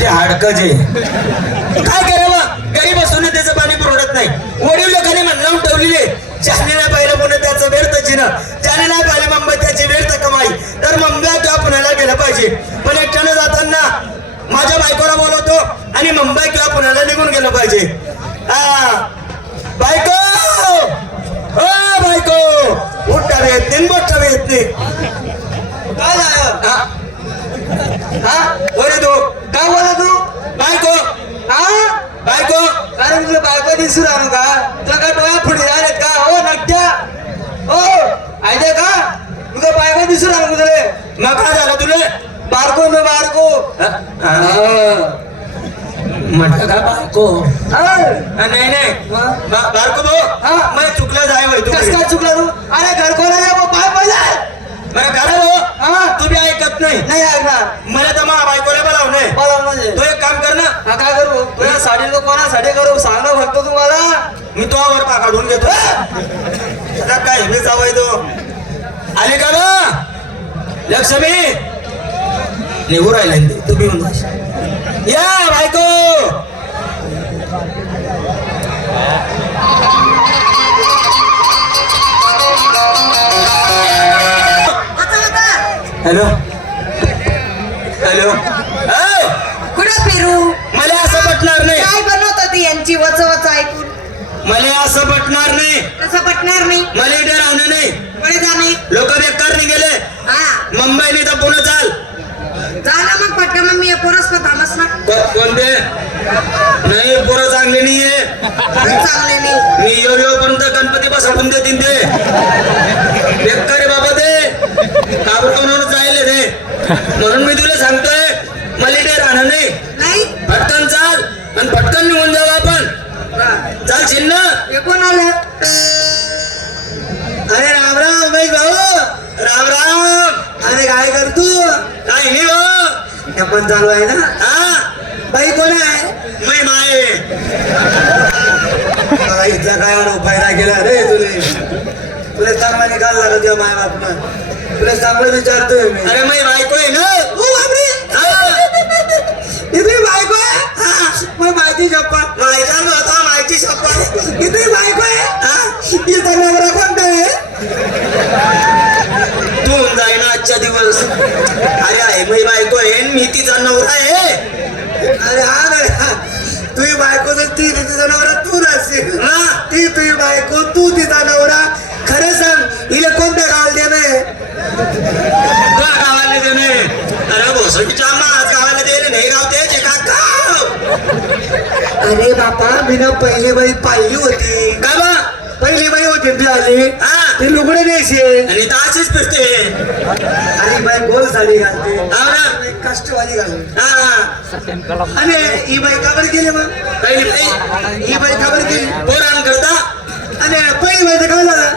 ते हाडकं जे. काय करावं? गरीब असून त्याचं पाणी पुरवत नाही. वडील लोकांनी म्हणलं ठेवलेले. ज्याने नाही पाहिलं म्हणून त्याचं व्यर्थ चिन्ह ज्याने नाही पाहिलं मुंबई त्याची व्यर्थ कमाई. तर मुंबई किंवा पुण्याला गेलं पाहिजे. पण एकट्यानं जाताना माझ्या बायकोला बोलवतो आणि मुंबई किंवा पुण्याला निघून गेलं पाहिजे. हा. बायको! ओ बायको! उठा येत नाही मोठा येत नाही. काय झालं? हा? हा? बोले तू. काय बोला तू? बायको. हा? बायको. अरे मी तुला बायको दिसू राहू का? तुला काय डोळ्या फुटे राहिलेत का? हो नट्या. हो ऐकते का? तुझं बायको दिसू राहू तुले? मग काय झालं तुले. बारको न बारको. म्हटलं का हा. हा, नाही नाही. बारको भाऊ. हा. मग चुकलं जाय तू. कस काय चुकला तू? अरे घर कोणा वो पाय हा तू बी ऐकत नाही नाही ऐकणार मला तर मा बायकोला बोलाव नाही. बोला म्हणजे? तू एक काम कर ना. हा काय करू? तुझ्या साडी तो कोणासाठी करू. सांगणं फक्त तुम्हाला. मी तो वर पा काढून घेतो. आता काय मी जावाय तो. आले का बा लक्ष्मी! निघू राहिला ते. तू मला असं पटणार नाही. कसं पटणार नाही. मला इथे राहणं नाही. पुढे जाणे लोक बेकार निघेले. हा. मुंबईने तर पुणे चाल. जा ना मग पटकन मग मी पोरस थांबस ना. कोणते? नाही पोरं चांगली नाहीये. खरंच चालले नाही. मी येऊ येऊ पर्यंत गणपती बसवून देतील ते. बेकार बाबा ते. काबरावून जायले ते. म्हणून पण चालू आहे ना? हा? बाई कोण आहे? मै माये. मला इथला काय वाढ फायदा केला रे तुले. तुला चांगला निकाल झाला तुझ्या माय बापनं तुला चांगलं विचारतोय मी. अरे मै बायको आहे ना? हो बापरे. हा. बायको आहे? हा, मग माहिती होता माहिती शपथ इथे बायको आहे हा, इथं नवरा कोणता आहे तू जाईना आजच्या दिवस अरे आहे मै बायको आहे आणि मी तिचा नवरा आहे? अरे हा ना. तुझी बायको तर ती तिचा नवरा तू नसेल ना ती तुझी बायको तू तिचा नवरा. खरं सांग हिला कोणत्या गावाला देणं का गावाला दे नाही अरे भोसडीच्या आज गावाला दे नाही गाव आहे का? अरे बापा मी ना पहिली बाई पाहिली होती. का बा? पहिली बाई होती ती आली. हा. ती लुगडे नेसे आणि ताशीच फिरते. आणि बाई गोल साडी घालते. कष्टवाली घालते हा. आणि ही बाई काबर गेली मग? पहिली बाई. ही बाई काबर गेली पोरान करता आणि पहिली बाई तर काय झालं?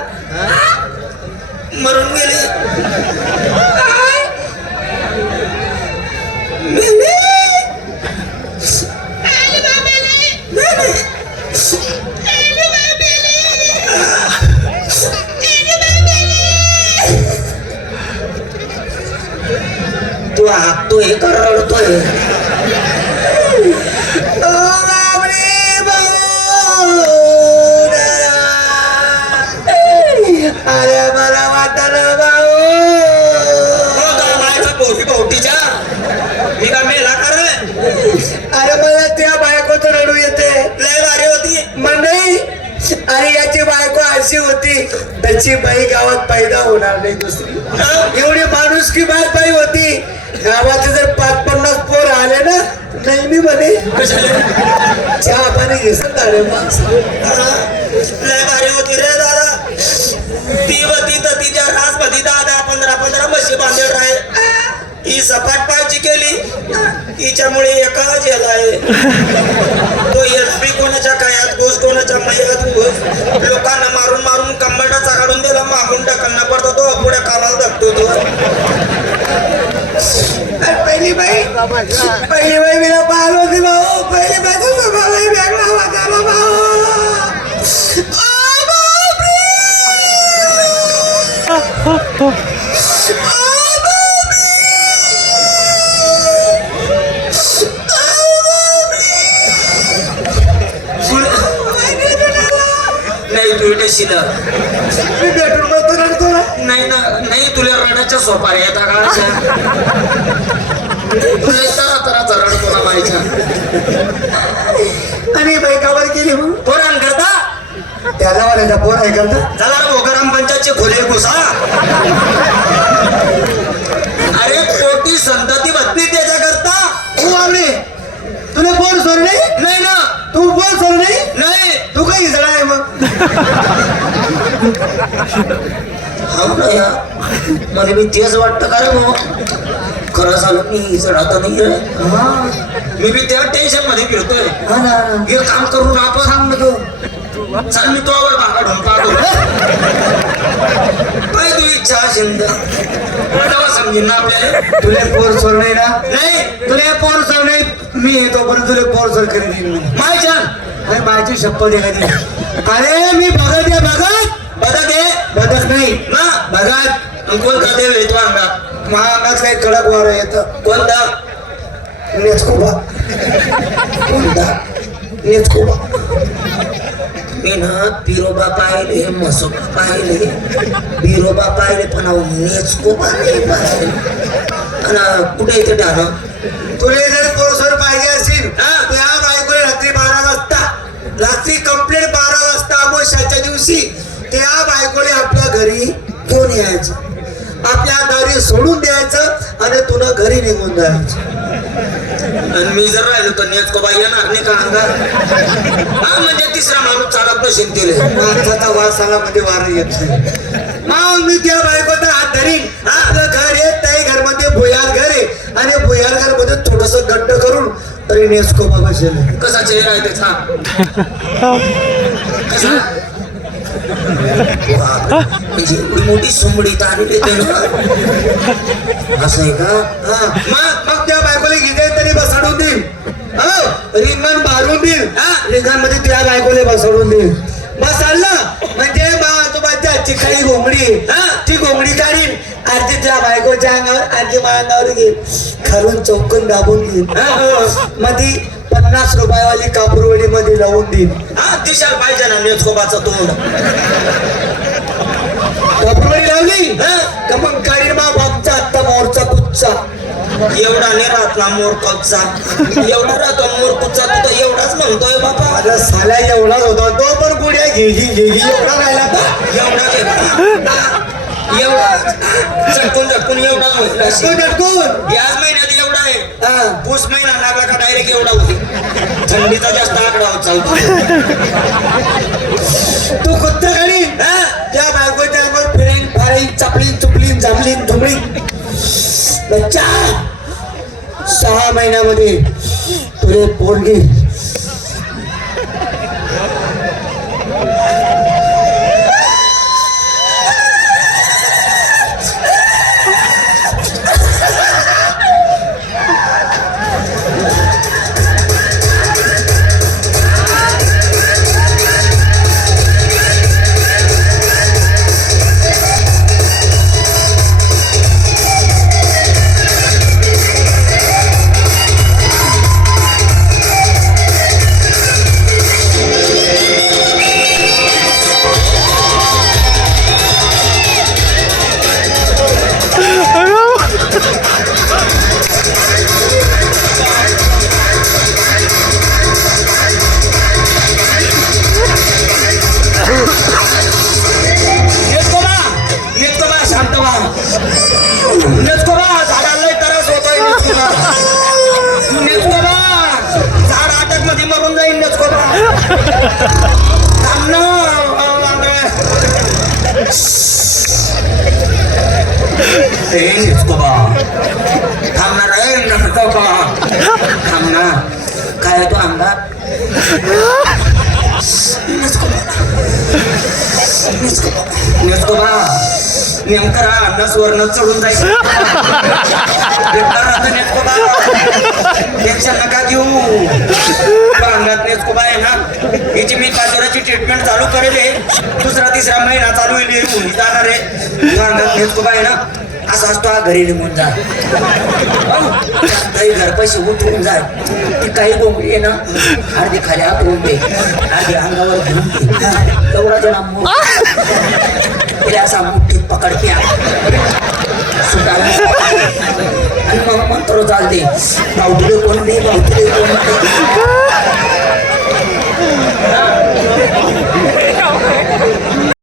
मरून गेले. तू हाकतोय का रडतोय. अरे मला भाऊ. हो का मायचा पोटी पोटीच्या मी का मेला कर अरे मला त्या बायकोचं रडू येते. लय भारी होती. मग नाही अरे याची बायको अशी होती त्याची बाई गावात पैदा होणार नाही दुसरी. एवढी माणूस की बाई होती. गावाचे जर पाच पन्नास पोर आले ना नाही मी म्हणे. चहा पाणी घेसत आले भारी होती रे दादा. ती होती तर तिच्या रासमध्ये दहा पंधरा पंधरा म्हशी बांधेल राहे ही सपाट पायची केली. तिच्यामुळे एका याला आहे. तो एसपी कोणाच्या कायात घोष कोणाच्या मयात घोष. लोकांना मारून मारून कंबरडाचा काढून दिला. मागून टाकांना पडतो. तो पुढे कामाला धकतो तो. पहिली बाई पहिली बाई मी पाहिलं होती भाऊ. पहिली बाई तुझं मलाही वेगळा होता ना भाऊ. नाही तू इटेशी मी भेटून बघतो रडतो नाही ना नाही तुला रडाच्या सोपाऱ्या येता का तराचा रडतो ना माहिती आणि गावात गेली मग. पोरान करता. त्याला वाटायचा पोर आहे करता. चला रे भोगा ग्रामपंचायतचे खोले घुसा अरे कोटी संतती बत्ती त्याच्या करता. तू आवडे तुला बोल सोडले नाही ना. तू बोल सोडले नाही. तू काही जळा आहे मग. हा मला मी तेच वाटतं का रे भाऊ? खरं झालं मी जडा तर नाही रे मी बी त्या टेन्शनमध्ये फिरतोय. हा काम करून आपण. सांग ना तू. चाल मी तोवर भागा ढोंपा काय तू इच्छा शिंद तेव्हा समजेन ना आपल्याला. तुला पोर सोडणे ना? नाही. तुला पोर सोडणे मी येतो पण तुला पोर सोड करी देईन मी. माय छान अरे माझी शपथ आहे अरे मी बघत आहे बघत. बदक आहे. बघत नाही. ना. बघत. मग कोणता देव येतो अंगा महागात काही कडक वार येतं. कोणता? नेचकोबा. कोणता? नेचकोबा. मी ना पिरोबा पाहिले मसोबा पाहिले. बिरोबा पाहिले पण अहो नेचकोबा नाही पाहिले. आणि कुठे येते ठाणं तुला जर पोर सोड पाहिजे असेल हा. त्या बायको रात्री बारा वाजता रात्री कंप्लीट बारा वाजता अमोशाच्या दिवशी त्या बायकोने आपल्या घरी घेऊन यायचं. आपल्या दारी सोडून द्यायचं आणि तुला घरी निघून जायचं. आणि मी जर राहिलो तर नेचकोबा येणार नाही का अंगा हा म्हणजे तिसरा माणूस चालत नसेल तिले. माणसाचा वासाला मध्ये वार येत नाही. मग मी त्या बायकोचा हात धरीन. आपलं घर येत नाही घरमध्ये भुयार घर आहे. आणि भुयार घरमध्ये थोडस गड्ड करून तरी नेसकोबा बसेल. कसा चेहरा आहे त्याचा? कसा. म्हणजे एवढी मोठी सुंबडी तर असं आहे का? हा. मग त्या बायकोला घेते तरी बसाडून देईल. हो? रिंगण मारून देईल. हा? मध्ये त्या बायकोला बसवून देईल. बस म्हणजे बा आजोबाची काही घोंगडी. हा? ती घोंगडी काढीन. आजी त्या बायकोच्या अंगावर आजी माझ्या अंगावर घेईल. खालून चौकन दाबून घेईल. हो. मध्ये पन्नास रुपयावाली कापूरवडी मध्ये लावून देईल. हा? दिशाल पाहिजे ना नेचकोबाचं तोंड. कापूरवडी लावली हा. का मग काढीन मा बापचा आत्ता मोरचा कुच्चा एवढा नाही राहत ना मोर कच्चा एवढा राहतो मोर कुच्चा तू तर एवढाच म्हणतोय बाबा माझा साला एवढाच होता तो पण गुड्या घे घे घे घे एवढा राहिला का एवढा घे बा. एवढा. झटकून झटकून होईल अशी. झटकून? याच महिन्यात एवढा आहे. हा. पुस महिना लागला का डायरेक्ट एवढा होती थंडीचा जास्त आकडा होत चालतो तू कुत्त गाडी त्या बायकोच्या अंगावर फिरेन फारेन चपलीन चुपलीन जामलीन धुमळी बच्चा सहा महिन्यामध्ये तुझे पोरगी ए नेतकोबा थांब ना काय होतो तो नेसकोबा नेमकं राहा वर्ण चढून जायचं नेसकोबा टेन्शन नका घेऊ अंगात नेसकोबा आहे ना हिची मी काजोराची ट्रीटमेंट चालू करेल आहे. दुसरा तिसरा महिना चालू होईल जाणार आहे तो नेसकोबा आहे ना असा असतो हा घरी निघून जा. काही पैसे उठून जाय. ती काही बोंबडी आहे ना अर्धी खाली हात दे. अर्धी अंगावर घेऊन एवढा जणा मूळ तिला असा मुठीत पकडते आणि मग मंत्र चालते. भावटीले कोंबडी कोण कोंबडी